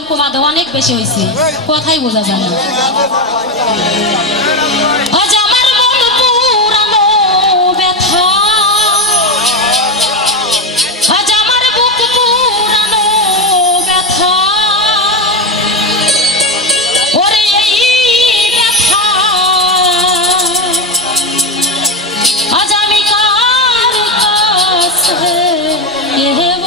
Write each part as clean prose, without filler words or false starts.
কম কমাতে অনেক বেশি হয়েছে, কথাই বোঝা যায় না। আজ আমার মন পুরানো ব্যথা, আজ আমার বুক পুরানো ব্যথা, ওরে এই ব্যথা আজ আমি কার কাছে বলিব,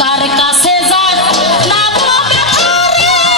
কার কাছে যাব না ব্যথা রে।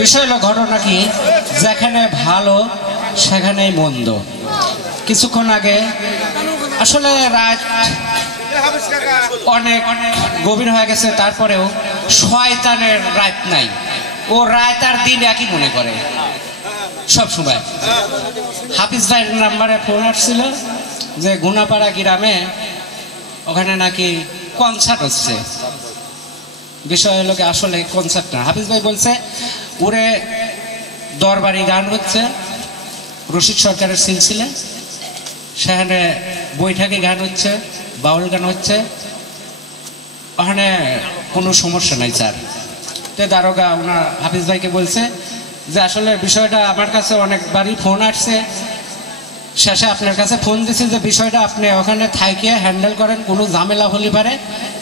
বিষয় হলো ঘটনা কি, যেখানে ভালো সেখানেই মন্দ। কিছুক্ষণ আগে আসলে রাত অনেক গভীর হয়ে গেছে, তারপরেও শয়তানের রাত নাই, ও রাত আর দিন একই মনে করে সব সময়। হাফিজ ভাইয়ের নাম্বারে ফোন আসছিল যে গুনাপাড়া গ্রামে ওখানে নাকি কনসার্ট হচ্ছে। বিষয় হলো কি, আসলে কনসার্ট না, হাফিজ ভাই বলছে ওরে দরবারি গান হচ্ছে, রশিদ সরকারের সিলসিলা, সেখানে বৈঠাকি গান হচ্ছে, বাউল গান হচ্ছে, ওখানে কোনো সমস্যা নাই স্যার। তো দারোগা ওনার হাফিজ ভাইকে বলছে যে আসলে বিষয়টা আমার কাছে অনেকবারই ফোন আসছে, শেষে আপনার কাছে ফোন দিছি যে বিষয়টা আপনি ওখানে থাইকে হ্যান্ডেল করেন, কোনো ঝামেলা হলে পারে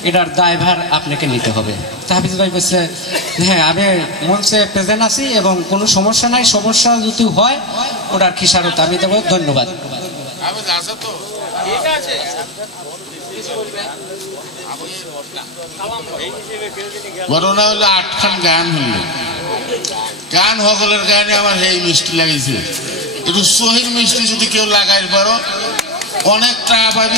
এটার দায়ভার আপনাকে নিতে হবে। হাফিজ ভাই বলছে হ্যাঁ আমি মঞ্চে প্রেজেন্ট আছি এবং কোনো সমস্যা নাই, সমস্যা যদি হয় ওটার খিসারত আমি দেবো, ধন্যবাদ। ঘটনা হলো 8খান গান হইল, গান সকলের গানে আমার সেই মিষ্টি লাগিয়েছে। একটু সহির মিষ্টি যদি কেউ লাগাই পারো অনেক টাকা পাবি।